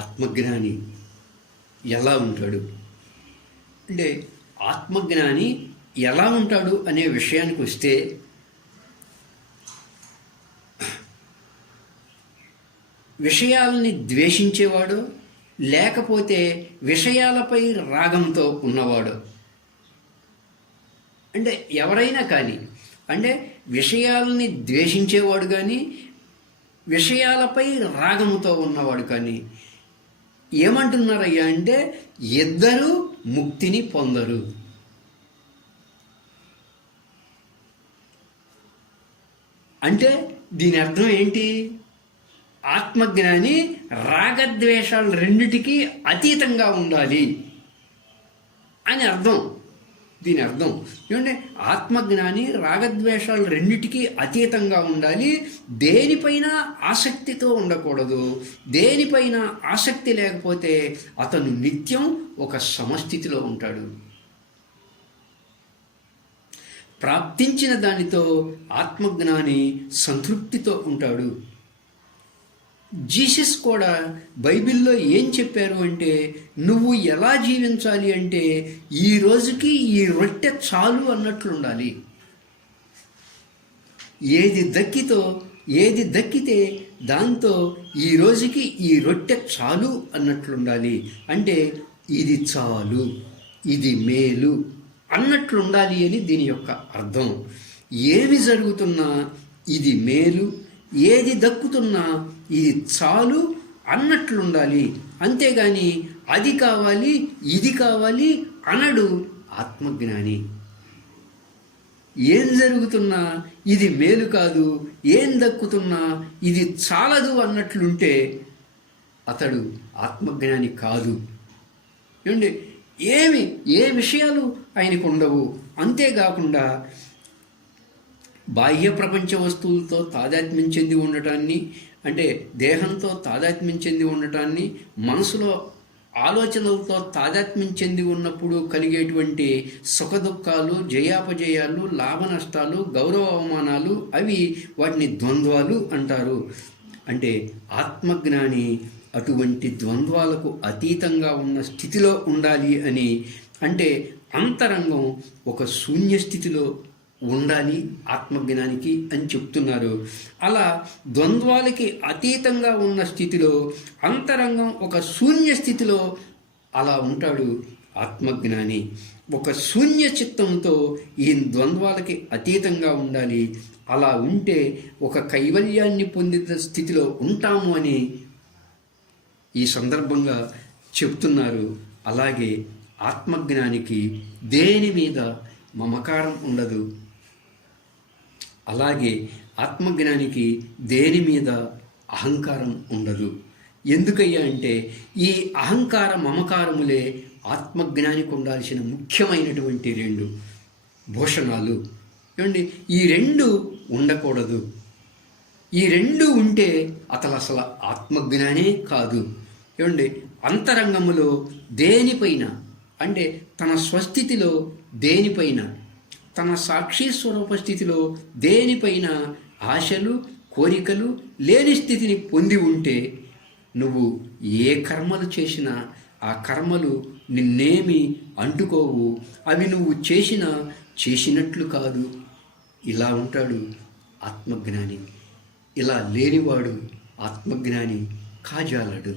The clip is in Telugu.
ఆత్మజ్ఞాని ఎలా ఉంటాడు అంటే, ఆత్మజ్ఞాని ఎలా ఉంటాడు అనే విషయానికి వస్తే, విషయాలని ద్వేషించేవాడు, లేకపోతే విషయాలపై రాగంతో ఉన్నవాడు. అంటే ఎవరైనా కానీ, అంటే విషయాలని ద్వేషించేవాడు కానీ, విషయాలపై రాగంతో ఉన్నవాడు కానీ ఏమంటున్నారయ్యా అంటే, ఇద్దరూ ముక్తిని పొందరు. అంటే దీని అర్థం ఏంటి? ఆత్మజ్ఞాని రాగద్వేషాలు రెండిటికీ అతీతంగా ఉండాలి అని అర్థం. దీని అర్థం ఏమంటే, ఆత్మజ్ఞాని రాగద్వేషాలు రెండిటికీ అతీతంగా ఉండాలి, దేనిపైన ఆసక్తితో ఉండకూడదు. దేనిపైన ఆసక్తి లేకపోతే అతను నిత్యం ఒక సమస్థితిలో ఉంటాడు. ప్రాప్తించిన దానితో ఆత్మజ్ఞాని సంతృప్తితో ఉంటాడు. జీసస్ కూడా బైబిల్లో ఏం చెప్పారు అంటే, నువ్వు ఎలా జీవించాలి అంటే, ఈ రోజుకి ఈ రొట్టె చాలు అన్నట్లు ఉండాలి. ఏది దక్కితే దాంతో ఈ రోజుకి ఈ రొట్టె చాలు అన్నట్లుండాలి. అంటే ఇది చాలు, ఇది మేలు అన్నట్లుండాలి అని దీని యొక్క అర్థం. ఏమి జరుగుతున్నా ఇది మేలు, ఏది దక్కుతున్నా ఇది చాలు అన్నట్లుండాలి. అంతేగాని అది కావాలి ఇది కావాలి అనడు ఆత్మజ్ఞాని. ఏం జరుగుతున్నా ఇది మేలు కాదు, ఏం దక్కుతున్నా ఇది చాలదు అన్నట్లుంటే అతడు ఆత్మజ్ఞాని కాదు. ఏమండి, ఏ విషయాలు ఆయనకు ఉండవు. అంతేకాకుండా బాహ్య ప్రపంచ వస్తువులతో తాదాత్మ్యం చెంది ఉండటాన్ని, అంటే దేహంతో తాదాత్మ్యం చెంది ఉండటాన్ని, మనసులో ఆలోచనలతో తాదాత్మ్యం చెంది ఉన్నప్పుడు కలిగేటువంటి సుఖదుఖాలు, జయాపజయాలు, లాభ నష్టాలు, గౌరవ అవమానాలు, అవి వాటిని ద్వంద్వాలు అంటారు. అంటే ఆత్మజ్ఞాని అటువంటి ద్వంద్వాలకు అతీతంగా ఉన్న స్థితిలో ఉండాలి అని, అంటే అంతరంగం ఒక శూన్య స్థితిలో ఉండాలి ఆత్మజ్ఞానికి అని చెప్తున్నారు. అలా ద్వంద్వాలకి అతీతంగా ఉన్న స్థితిలో, అంతరంగం ఒక శూన్య స్థితిలో అలా ఉంటాడు ఆత్మజ్ఞాని. ఒక శూన్య చిత్తంతో ఈ ద్వంద్వాలకి అతీతంగా ఉండాలి. అలా ఉంటే ఒక కైవల్యాన్ని పొందిన స్థితిలో ఉంటాము అని ఈ సందర్భంగా చెప్తున్నారు. అలాగే ఆత్మజ్ఞానికి దేని మీద మమకారం ఉండదు. అలాగే ఆత్మజ్ఞానికి దేని మీద అహంకారం ఉండదు. ఎందుకయ్యా అంటే, ఈ అహంకార మమకారములే ఆత్మజ్ఞానికి ఉండాల్సిన ముఖ్యమైనటువంటి రెండు భూషణాలు. ఏమండి, ఈ రెండు ఉండకూడదు. ఈ రెండు ఉంటే అసలు ఆత్మజ్ఞానే కాదు. ఏమండి, అంతరంగములో దేనిపైన, అంటే తన స్వస్థితిలో దేనిపైన, తన సాక్షి స్వరూప స్థితిలో దేనిపైన ఆశలు, కోరికలు లేని స్థితిని పొంది ఉంటే, నువ్వు ఏ కర్మలు చేసినా ఆ కర్మలు నిన్నేమి అంటుకోవు. అవి నువ్వు చేసినట్లు కాదు. ఇలా ఉంటాడు ఆత్మజ్ఞాని. ఇలా లేనివాడు ఆత్మజ్ఞాని కాజాలడు.